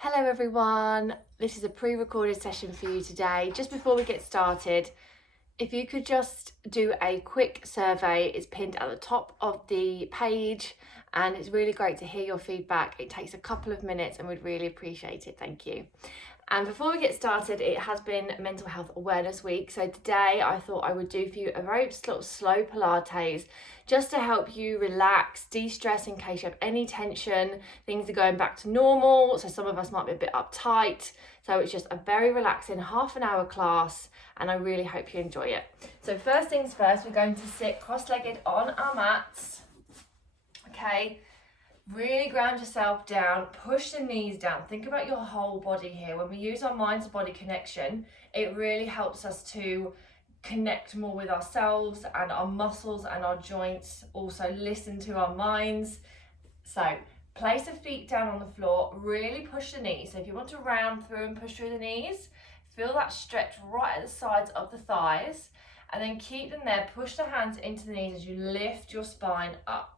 Hello everyone, this is a pre-recorded session for you today. Just before we get started, if you could just do a quick survey, it's pinned at the top of the page and it's really great to hear your feedback. It takes a couple of minutes and we'd really appreciate it, thank you. And before we get started, it has been Mental Health Awareness Week. So today I thought I would do for you a very slow Pilates just to help you relax, de-stress in case you have any tension. Things are going back to normal. So some of us might be a bit uptight. So it's just a very relaxing half an hour class and I really hope you enjoy it. So first things first, we're going to sit cross-legged on our mats. Okay. Really ground yourself down, push the knees down. Think about your whole body here. When we use our mind to body connection, it really helps us to connect more with ourselves and our muscles and our joints. Also listen to our minds. So place the feet down on the floor, really push the knees. So if you want to round through and push through the knees, feel that stretch right at the sides of the thighs and then keep them there. Push the hands into the knees as you lift your spine up.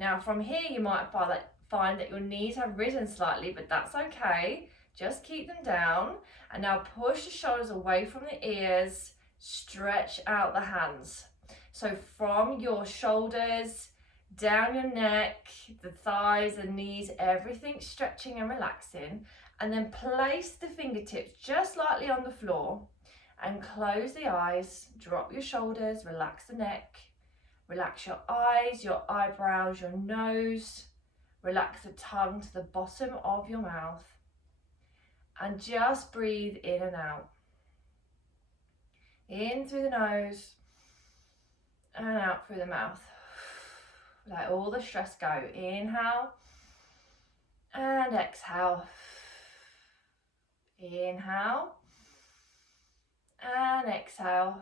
Now from here you might find that your knees have risen slightly, but that's okay. Just keep them down. And now push the shoulders away from the ears, stretch out the hands. So from your shoulders, down your neck, the thighs, the knees, everything stretching and relaxing. And then place the fingertips just lightly on the floor and close the eyes, drop your shoulders, relax the neck. Relax your eyes, your eyebrows, your nose. Relax the tongue to the bottom of your mouth. And just breathe in and out. In through the nose and out through the mouth. Let all the stress go. Inhale and exhale. Inhale and exhale.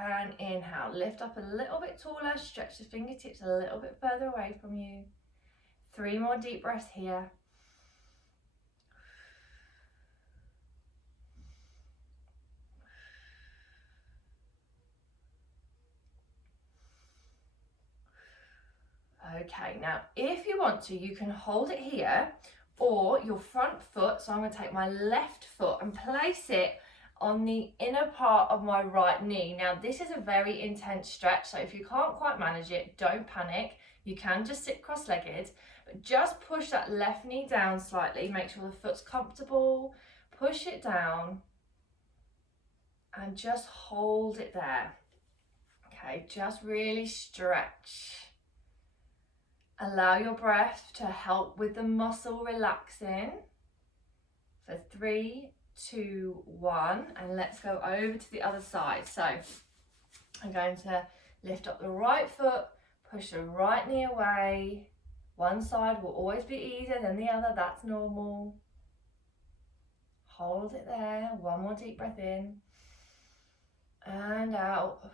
And inhale, lift up a little bit taller, stretch the fingertips a little bit further away from you. 3 more deep breaths here. Okay, now if you want to, you can hold it here or your front foot. So I'm going to take my left foot and place it on the inner part of my right knee. Now this is a very intense stretch, so if you can't quite manage it, don't panic. You can just sit cross-legged, but just push that left knee down slightly, make sure the foot's comfortable, push it down and just hold it there. Okay, just really stretch. Allow your breath to help with the muscle relaxing for 3, 2, 1, and let's go over to the other side. So I'm going to lift up the right foot, push the right knee away. One side will always be easier than the other, that's normal. Hold it there. 1 more deep breath in and out.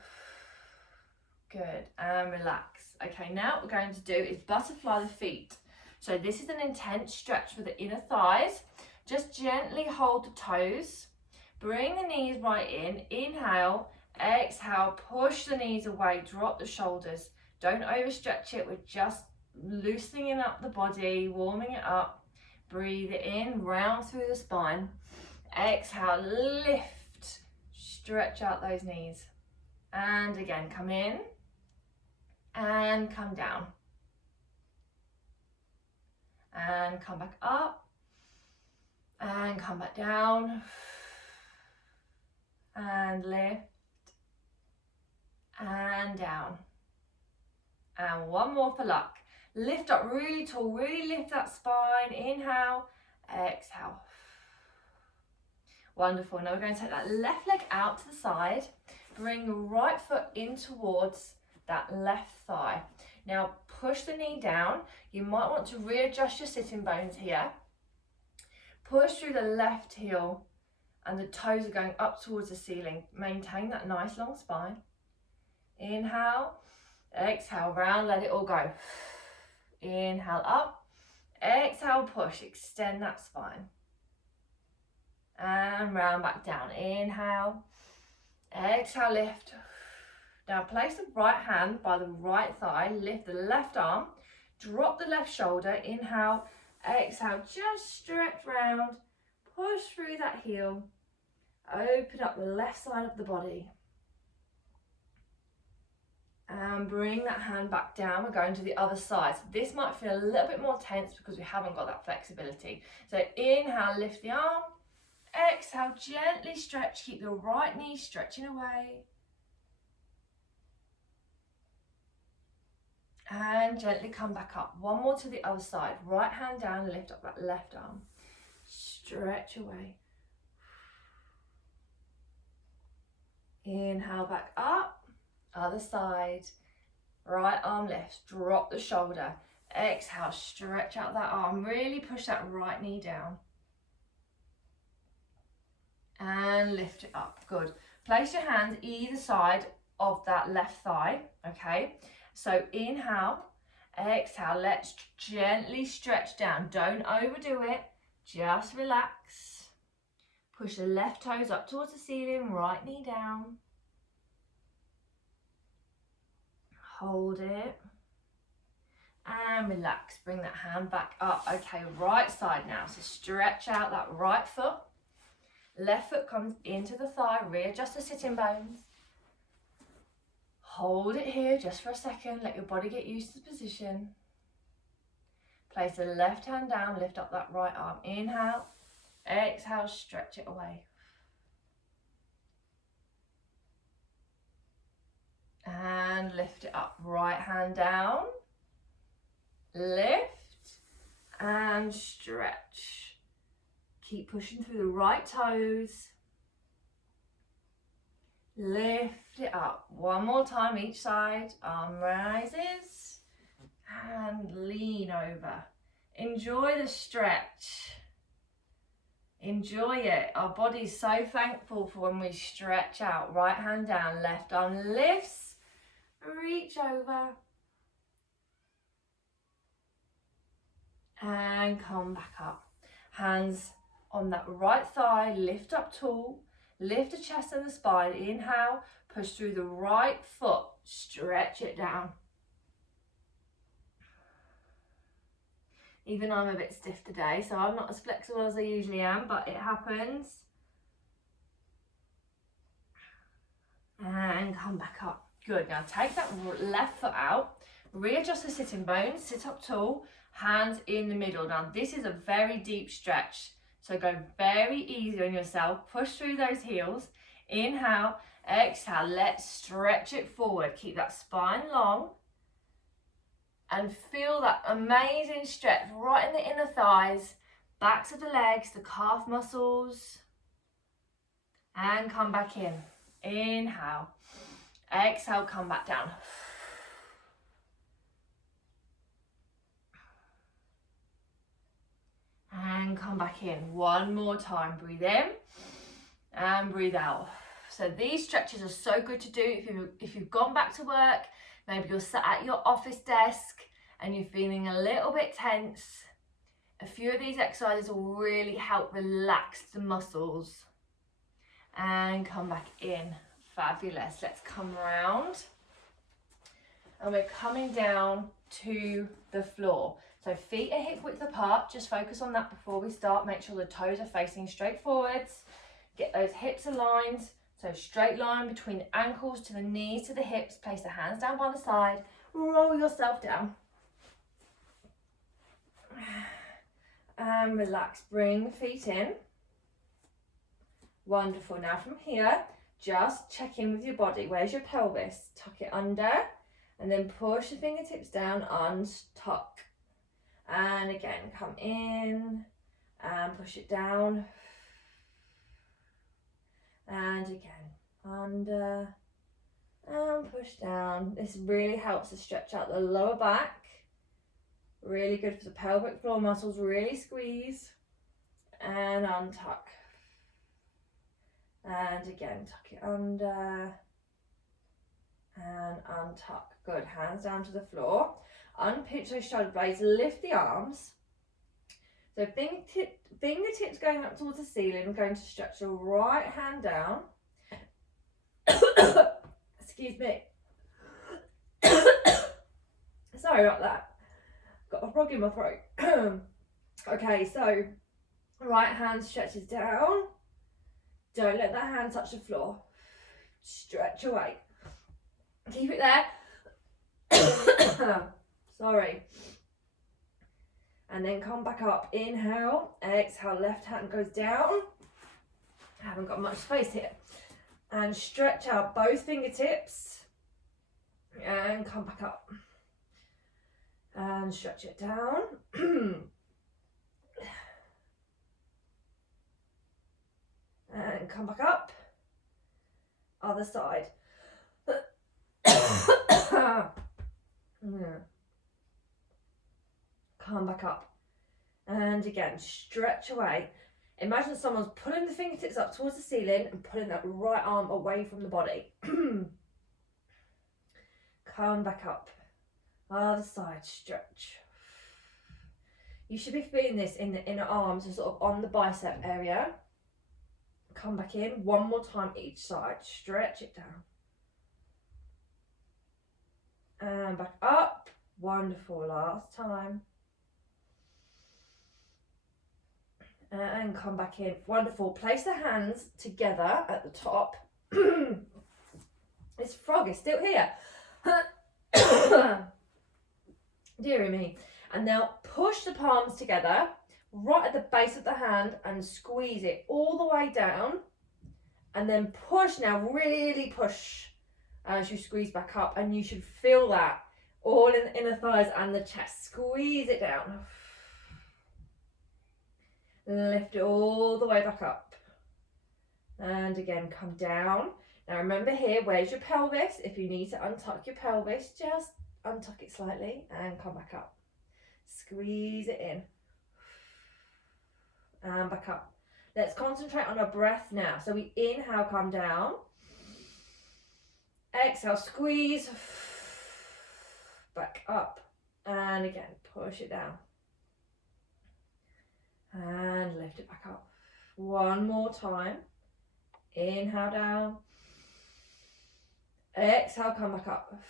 Good, and relax. Okay, now what we're going to do is butterfly the feet. So this is an intense stretch for the inner thighs. Just gently hold the toes, bring the knees right in, inhale, exhale, push the knees away, drop the shoulders. Don't overstretch it, we're just loosening up the body, warming it up. Breathe it in, round through the spine. Exhale, lift, stretch out those knees. And again, come in and come down. And come back up. And come back down and lift and down. And 1 more for luck. Lift up really tall, really lift that spine. Inhale, exhale. Wonderful. Now we're going to take that left leg out to the side. Bring the right foot in towards that left thigh. Now push the knee down. You might want to readjust your sitting bones here. Push through the left heel and the toes are going up towards the ceiling. Maintain that nice long spine. Inhale, exhale, round, let it all go. Inhale up, exhale, push, extend that spine. And round back down. Inhale, exhale, lift. Now place the right hand by the right thigh, lift the left arm, drop the left shoulder, inhale, Exhale, just stretch round, push through that heel, open up the left side of the body. And bring that hand back down. We're going to the other side. So this might feel a little bit more tense because we haven't got that flexibility. So inhale, lift the arm. Exhale, gently stretch. Keep the right knee stretching away. And gently come back up. One more to the other side. Right hand down, lift up that left arm. Stretch away. Inhale, back up. Other side. Right arm lifts. Drop the shoulder. Exhale, stretch out that arm. Really push that right knee down. And lift it up. Good. Place your hands either side of that left thigh. Okay. So inhale, exhale, let's gently stretch down. Don't overdo it, just relax. Push the left toes up towards the ceiling, right knee down. Hold it. And relax, bring that hand back up. Okay, right side now. So stretch out that right foot. Left foot comes into the thigh, readjust the sitting bones. Hold it here just for a second, let your body get used to the position. Place the left hand down, lift up that right arm. Inhale, exhale, stretch it away. And lift it up, right hand down. Lift and stretch. Keep pushing through the right toes. Lift it up. One more time each side. Arm rises and lean over. Enjoy the stretch. Enjoy it. Our body's so thankful for when we stretch out. Right hand down, left arm lifts. Reach over. And come back up. Hands on that right thigh, lift up tall. Lift the chest and the spine. Inhale, push through the right foot. Stretch it down. Even I'm a bit stiff today, so I'm not as flexible as I usually am, but it happens. And come back up. Good. Now take that left foot out. Readjust the sitting bones. Sit up tall. Hands in the middle. Now this is a very deep stretch. So go very easy on yourself. Push through those heels. Inhale, exhale. Let's stretch it forward. Keep that spine long. And feel that amazing stretch right in the inner thighs, backs of the legs, the calf muscles. And come back in. Inhale. Exhale, come back down. And come back in. One more time. Breathe in and breathe out. So these stretches are so good to do if you've gone back to work, maybe you're sat at your office desk and you're feeling a little bit tense. A few of these exercises will really help relax the muscles. And come back in. Fabulous. Let's come round. And we're coming down to the floor. So feet are hip width apart. Just focus on that before we start. Make sure the toes are facing straight forwards. Get those hips aligned. So straight line between the ankles to the knees to the hips. Place the hands down by the side. Roll yourself down. And relax. Bring the feet in. Wonderful. Now from here, just check in with your body. Where's your pelvis? Tuck it under. And then push the fingertips down, untuck. And again, come in and push it down. And again, under and push down. This really helps to stretch out the lower back. Really good for the pelvic floor muscles. Really squeeze and untuck. And again, tuck it under and untuck. Good. Hands down to the floor. Unpitch those shoulder blades. Lift the arms. So fingertips going up towards the ceiling. We're going to stretch your right hand down. Excuse me. Sorry about that. Got a frog in my throat. Okay, so right hand stretches down. Don't let that hand touch the floor. Stretch away. Keep it there. Sorry. And then come back up. Inhale, exhale, left hand goes down. I haven't got much space here. And stretch out both fingertips. And come back up. And stretch it down. And come back up. Other side. Come back up. And again, stretch away. Imagine someone's pulling the fingertips up towards the ceiling and pulling that right arm away from the body. Come back up. Other side, stretch. You should be feeling this in the inner arms, so sort of on the bicep area. Come back in, one more time each side. Stretch it down. And back up. Wonderful, last time. And come back in. Wonderful. Place the hands together at the top. This frog is still here. Dearie me. And now push the palms together right at the base of the hand and squeeze it all the way down. And then push now, really push as you squeeze back up. And you should feel that all in the inner thighs and the chest. Squeeze it down. Lift it all the way back up. And again, come down. Now remember here, where's your pelvis? If you need to untuck your pelvis, just untuck it slightly and come back up. Squeeze it in. And back up. Let's concentrate on our breath now. So we inhale, come down. Exhale, squeeze. Back up. And again, push it down. And lift it back up. One more time. Inhale down. Exhale, come back up.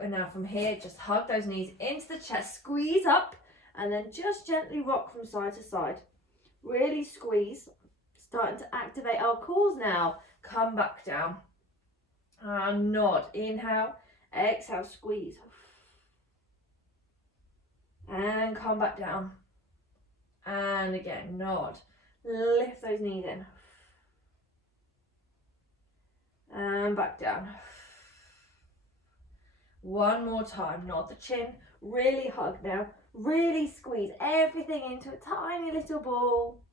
And now from here, just hug those knees into the chest. Squeeze up. And then just gently rock from side to side. Really squeeze. Starting to activate our cores now. Come back down. And nod. Inhale. Exhale, squeeze. And come back down. And again, nod. Lift those knees in. And back down. One more time. Nod the chin. Really hug now. Really squeeze everything into a tiny little ball.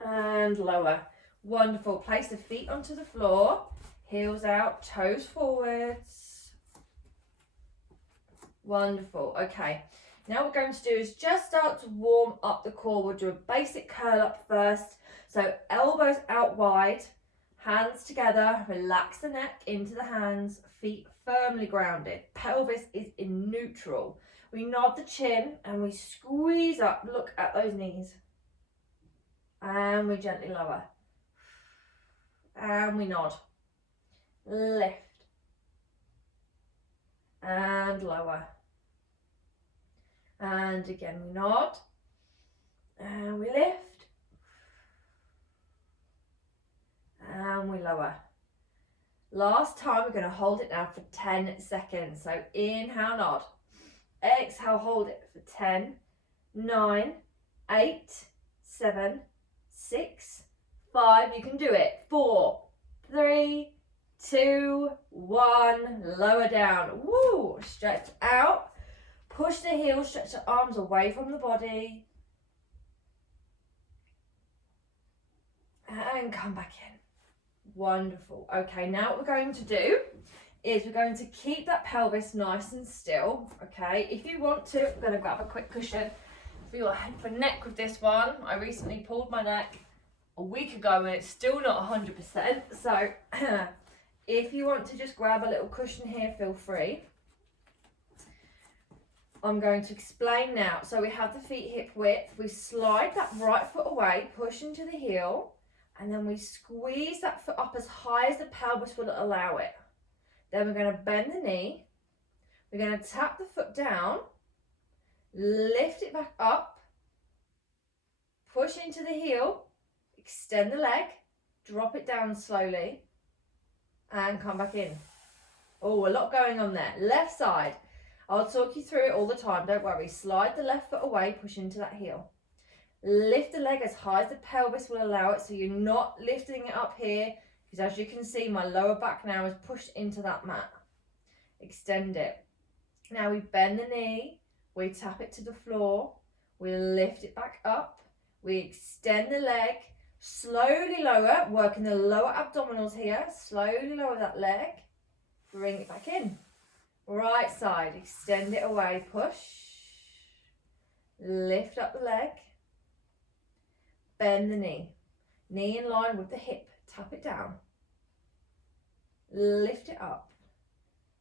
And lower. Wonderful. Place the feet onto the floor. Heels out, toes forwards. Wonderful. Okay. Now what we're going to do is just start to warm up the core. We'll do a basic curl up first. So elbows out wide, hands together, relax the neck into the hands, feet firmly grounded. Pelvis is in neutral. We nod the chin and we squeeze up. Look at those knees. And we gently lower. And we nod. Lift. And lower. And again we nod. And we lift. And we lower. Last time, we're going to hold it now for 10 seconds. So inhale, nod. Exhale, hold it for 10, 9, 8, 7, 6, 5. You can do it. 4, 3, 2, 1. Lower down. Woo! Stretch out. Push the heels, stretch the arms away from the body. And come back in. Wonderful. Okay, now what we're going to do is we're going to keep that pelvis nice and still. Okay, if you want to, I'm going to grab a quick cushion for your head for neck with this one. I recently pulled my neck a week ago and it's still not 100%. So if you want to just grab a little cushion here, feel free. I'm going to explain now. So we have the feet hip width. We slide that right foot away, push into the heel. And then we squeeze that foot up as high as the pelvis will allow it. Then we're going to bend the knee. We're going to tap the foot down, lift it back up, push into the heel, extend the leg, drop it down slowly, and come back in. Oh, a lot going on there. Left side. I'll talk you through it all the time, don't worry. Slide the left foot away, push into that heel. Lift the leg as high as the pelvis will allow it, so you're not lifting it up here, because as you can see, my lower back now is pushed into that mat. Extend it. Now we bend the knee, we tap it to the floor, we lift it back up, we extend the leg, slowly lower, working the lower abdominals here, slowly lower that leg, bring it back in. Right side, extend it away, push, lift up the leg, bend the knee in line with the hip, tap it down, lift it up,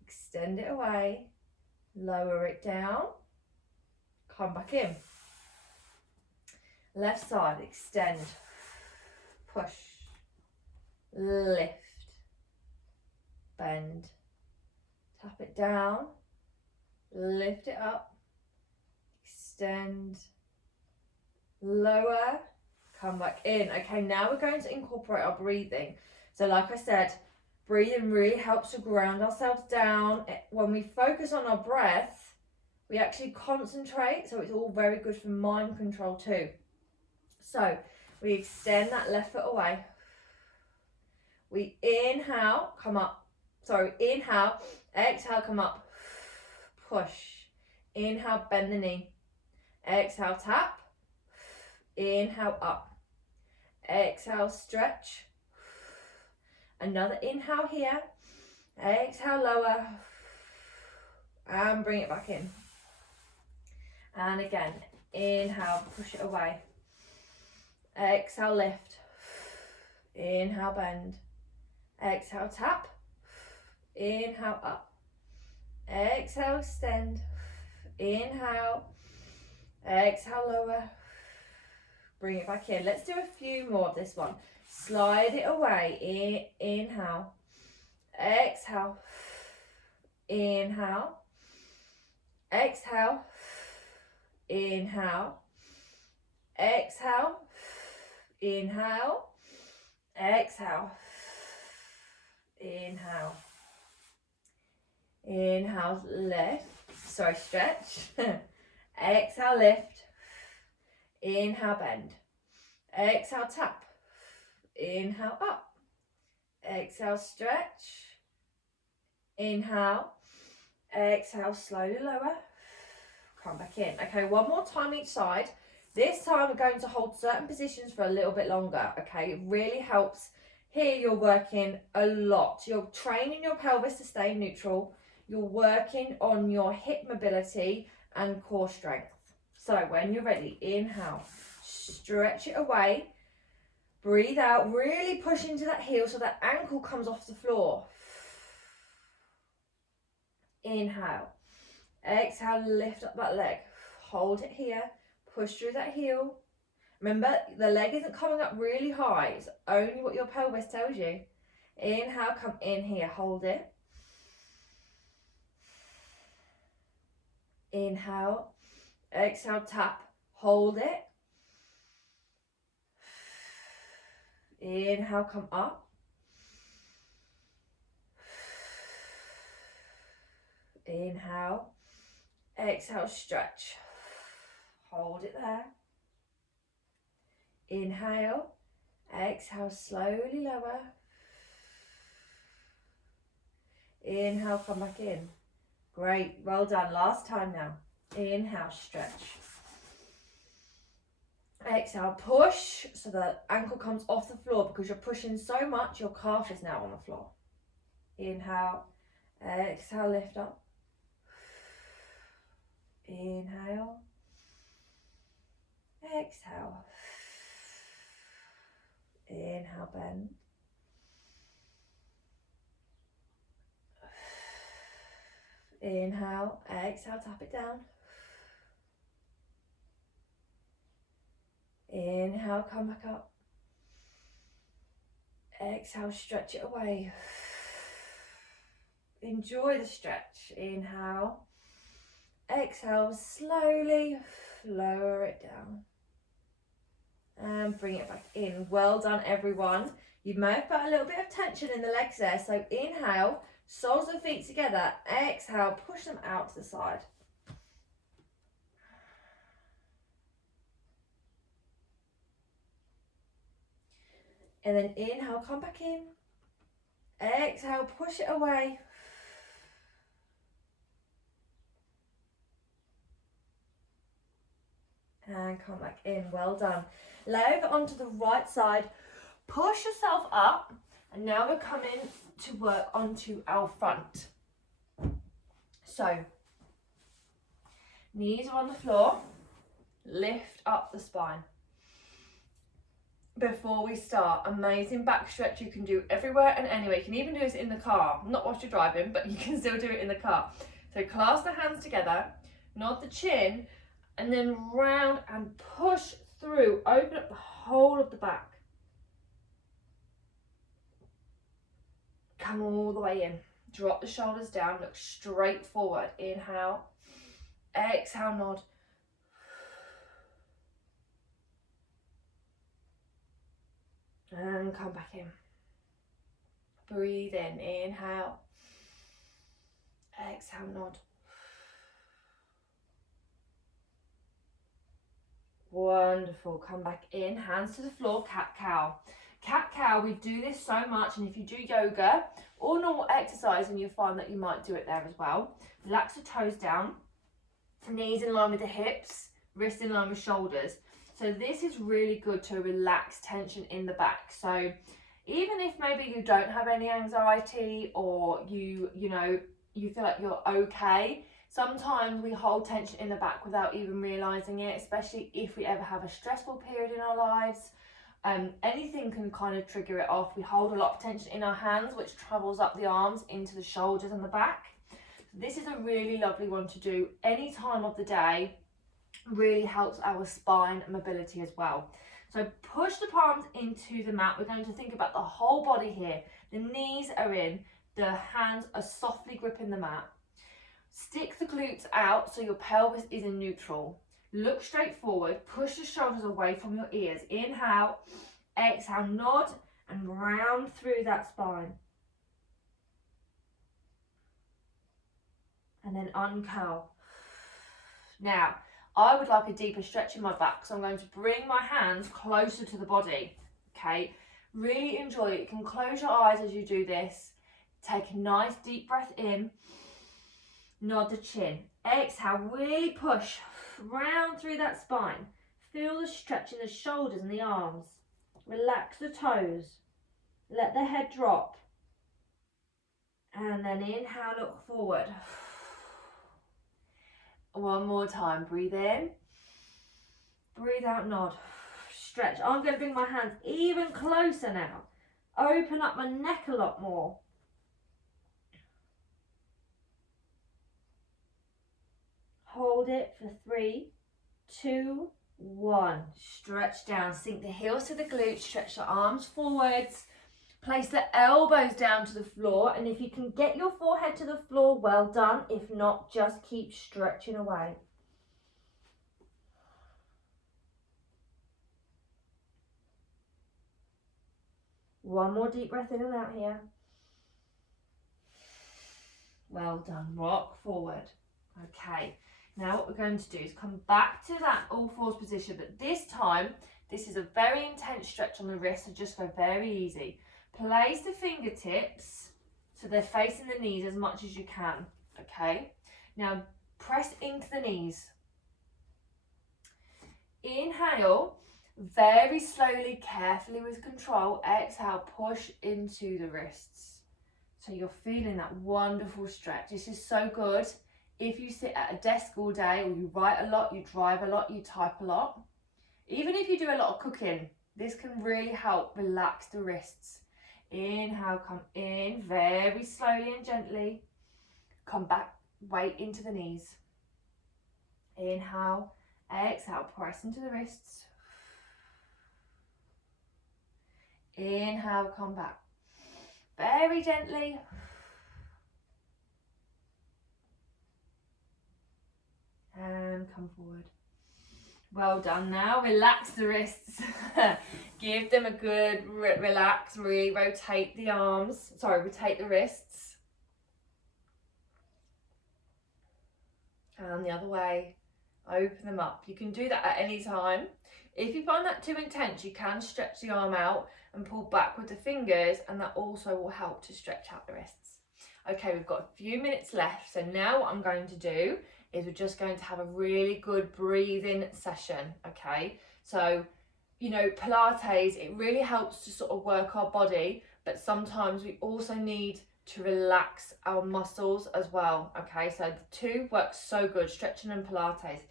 extend it away, lower it down, come back in. Left side, extend, push, lift, bend, tap it down, lift it up, extend, lower, come back in. Okay, now we're going to incorporate our breathing. So like I said, breathing really helps to ground ourselves down. When we focus on our breath, we actually concentrate, so it's all very good for mind control too. So we extend that left foot away. We inhale, come up. Sorry, inhale, exhale, come up. Push. Inhale, bend the knee. Exhale, tap. Inhale, up. Exhale, stretch. Another inhale here. Exhale, lower. And bring it back in. And again, inhale, push it away. Exhale, lift. Inhale, bend. Exhale, tap. Inhale, up. Exhale, extend. Inhale. Exhale, lower. Bring it back in. Let's do a few more of this one. Slide it away. Inhale. Exhale. Inhale. Exhale. Inhale. Exhale. Inhale. Exhale. Inhale. Inhale, lift. Sorry, stretch. Exhale, lift. Inhale, bend. Exhale, tap. Inhale, up. Exhale, stretch. Inhale. Exhale, slowly lower. Come back in. Okay, one more time each side. This time we're going to hold certain positions for a little bit longer, okay? It really helps. Here you're working a lot. You're training your pelvis to stay neutral. You're working on your hip mobility and core strength. So when you're ready, inhale, stretch it away. Breathe out, really push into that heel so that ankle comes off the floor. Inhale. Exhale, lift up that leg. Hold it here. Push through that heel. Remember, the leg isn't coming up really high. It's only what your pelvis tells you. Inhale, come in here. Hold it. Inhale. Exhale, tap. Hold it. Inhale, come up. Inhale. Exhale, stretch. Hold it there. Inhale. Exhale, slowly lower. Inhale, come back in. Great, well done. Last time now. Inhale, stretch. Exhale, push so the ankle comes off the floor because you're pushing so much, your calf is now on the floor. Inhale. Exhale, lift up. Inhale. Exhale. Inhale, bend. Inhale, exhale, tap it down. Inhale, come back up. Exhale, stretch it away. Enjoy the stretch. Inhale. Exhale, slowly lower it down. And bring it back in. Well done, everyone. You may have felt a little bit of tension in the legs there. So inhale, soles of feet together. Exhale, push them out to the side. And then inhale, come back in. Exhale, push it away. And come back in. Well done. Lay over onto the right side. Push yourself up. And now we're coming to work onto our front. So, knees are on the floor. Lift up the spine. Before we start, amazing back stretch you can do everywhere and anywhere. You can even do this in the car, not whilst you're driving, but you can still do it in the car. So clasp the hands together, nod the chin, and then round and push through. Open up the whole of the back. Come all the way in. Drop the shoulders down, look straight forward. Inhale, exhale, nod. And come back in. Breathe in, inhale. Exhale, nod. Wonderful, come back in, hands to the floor, cat-cow. Cat-cow, we do this so much, and if you do yoga or normal exercise, and you'll find that you might do it there as well. Relax the toes down, knees in line with the hips, wrists in line with shoulders. So this is really good to relax tension in the back. So even if maybe you don't have any anxiety, or you feel like you're okay, sometimes we hold tension in the back without even realizing it, especially if we ever have a stressful period in our lives. Anything can kind of trigger it off. We hold a lot of tension in our hands, which travels up the arms into the shoulders and the back. This is a really lovely one to do any time of the day. Really helps our spine mobility as well. So push the palms into the mat. We're going to think about the whole body here. The knees are in, the hands are softly gripping the mat. Stick the glutes out so your pelvis is in neutral. Look straight forward, push the shoulders away from your ears. Inhale, exhale, nod and round through that spine. And then uncurl. Now, I would like a deeper stretch in my back, so I'm going to bring my hands closer to the body, okay? Really enjoy it. You can close your eyes as you do this. Take a nice deep breath in. Nod the chin. Exhale, really push round through that spine. Feel the stretch in the shoulders and the arms. Relax the toes. Let the head drop. And then inhale, look forward. One more time, breathe in, breathe out, nod, stretch. I'm going to bring my hands even closer now. Open up my neck a lot more. Hold it for 3, 2, 1. Stretch down, sink the heels to the glutes, stretch the arms forwards. Place the elbows down to the floor, and if you can get your forehead to the floor, well done. If not, just keep stretching away. One more deep breath in and out here. Well done. Rock forward. Okay. Now what we're going to do is come back to that all fours position, but this time, this is a very intense stretch on the wrist, so just go very easy. Place the fingertips so they're facing the knees as much as you can, okay? Now press into the knees. Inhale, very slowly, carefully with control. Exhale, push into the wrists. So you're feeling that wonderful stretch. This is so good if you sit at a desk all day, or you write a lot, you drive a lot, you type a lot. Even if you do a lot of cooking, this can really help relax the wrists. Inhale, come in very slowly and gently. Come back, weight into the knees. Inhale, exhale, press into the wrists. Inhale, come back. Very gently. come forward. Well done. Now relax the wrists. Give them a good relax, really rotate the arms. Sorry, rotate the wrists. And the other way. Open them up. You can do that at any time. If you find that too intense, you can stretch the arm out and pull back with the fingers, and that also will help to stretch out the wrists. Okay, we've got a few minutes left. So now what I'm going to do is we're just going to have a really good breathing session, okay? So, you know, Pilates, it really helps to sort of work our body, but sometimes we also need to relax our muscles as well, okay? So the two work so good, stretching and Pilates.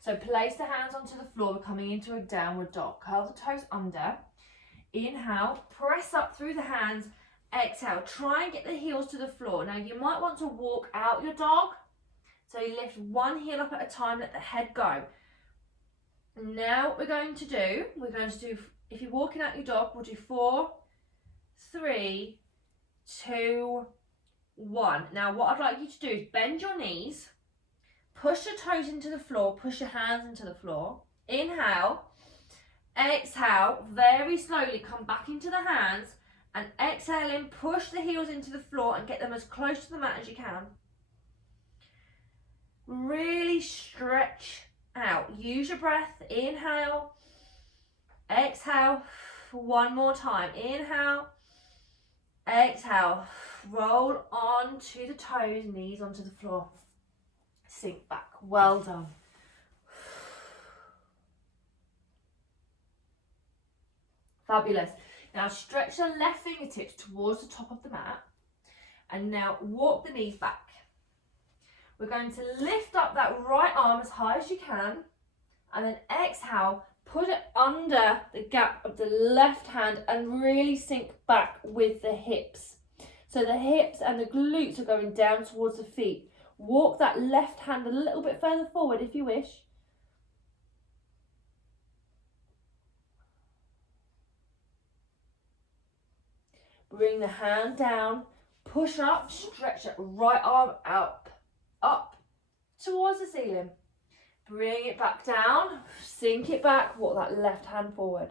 So place the hands onto the floor, we're coming into a downward dog. Curl the toes under. Inhale, press up through the hands. Exhale, try and get the heels to the floor. Now you might want to walk out your dog. So you lift one heel up at a time, let the head go. Now what we're going to do, if you're walking out your dog, we'll do 4, 3, 2, 1. Now what I'd like you to do is bend your knees, push your toes into the floor, push your hands into the floor. Inhale, exhale, very slowly come back into the hands, and exhale in, push the heels into the floor and get them as close to the mat as you can. Really stretch out. Use your breath. Inhale, exhale. One more time. Inhale, exhale. Roll onto the toes, knees onto the floor. Sink back. Well done. Fabulous. Now stretch the left fingertips towards the top of the mat, and now walk the knees back. We're going to lift up that right arm as high as you can, and then exhale, put it under the gap of the left hand and really sink back with the hips. So the hips and the glutes are going down towards the feet. Walk that left hand a little bit further forward if you wish. Bring the hand down, push up, stretch that right arm out. Up towards the ceiling. Bring it back down, sink it back, walk that left hand forward.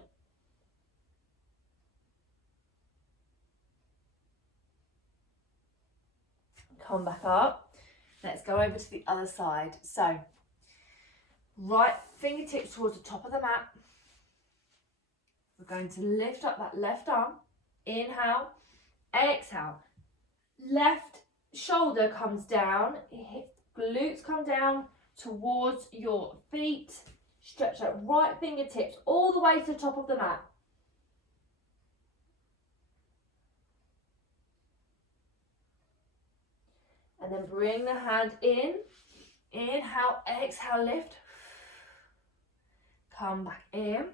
Come back up. Let's go over to the other side. So, right fingertips towards the top of the mat. We're going to lift up that left arm. Inhale, exhale. Left shoulder comes down, glutes come down towards your feet. Stretch that right fingertips all the way to the top of the mat. And then bring the hand in. Inhale, exhale, lift. Come back in.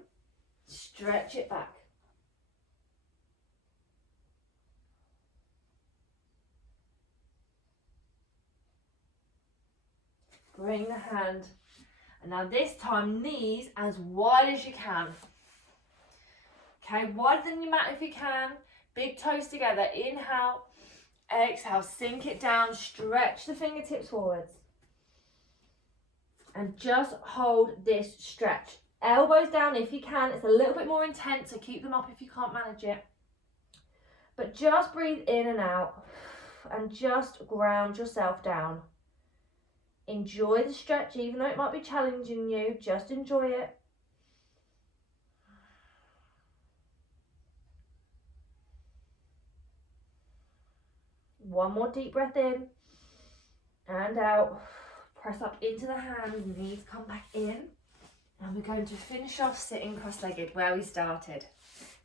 Stretch it back. Bring the hand, and now this time knees as wide as you can. Okay, wider than your mat if you can. Big toes together. Inhale, exhale, sink it down, stretch the fingertips forwards. And just hold this stretch. Elbows down if you can. It's a little bit more intense, so keep them up if you can't manage it. But just breathe in and out, and just ground yourself down. Enjoy the stretch, even though it might be challenging you, just enjoy it. One more deep breath in and out. Press up into the hands, knees come back in. And we're going to finish off sitting cross-legged where we started.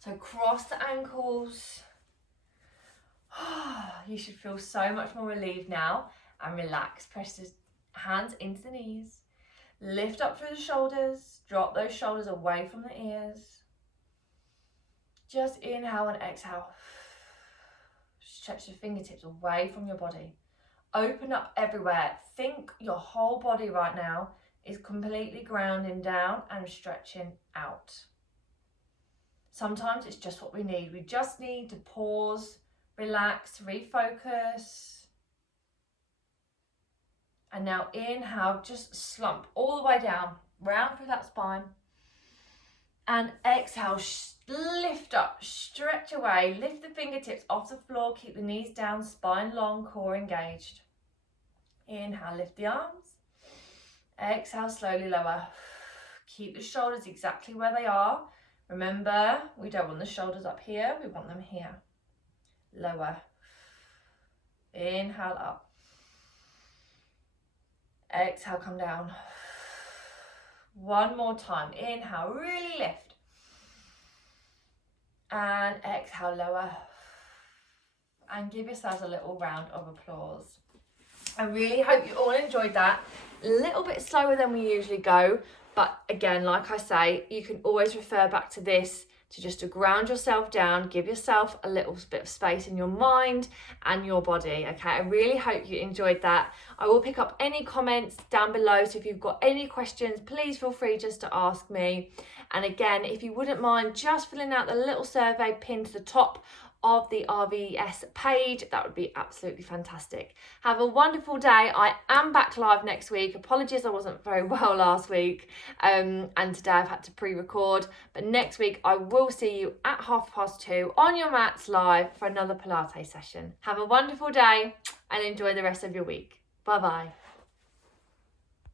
So cross the ankles. You should feel so much more relieved now, and relax. Press the hands into the knees, lift up through the shoulders, drop those shoulders away from the ears. Just inhale and exhale. Stretch the fingertips away from your body. Open up everywhere. Think your whole body right now is completely grounding down and stretching out. Sometimes it's just what we need. We just need to pause, relax, refocus. And now inhale, just slump all the way down, round through that spine. And exhale, lift up, stretch away, lift the fingertips off the floor, keep the knees down, spine long, core engaged. Inhale, lift the arms. Exhale, slowly lower. Keep the shoulders exactly where they are. Remember, we don't want the shoulders up here, we want them here. Lower. Inhale up. Exhale, come down. One more time. Inhale, really lift. And exhale, lower. And give yourselves a little round of applause. I really hope you all enjoyed that. A little bit slower than we usually go, but again, like I say, you can always refer back to this to ground yourself down, give yourself a little bit of space in your mind and your body, okay? I really hope you enjoyed that. I will pick up any comments down below, so if you've got any questions, please feel free just to ask me. And again, if you wouldn't mind just filling out the little survey pinned to the top of the RVS page, that would be absolutely fantastic. Have a wonderful day. I am back live next week. Apologies I wasn't very well last week, and today I've had to pre-record, but next week I will see you at 2:30 on your mats live for another Pilates session. Have a wonderful day and enjoy the rest of your week. Bye bye.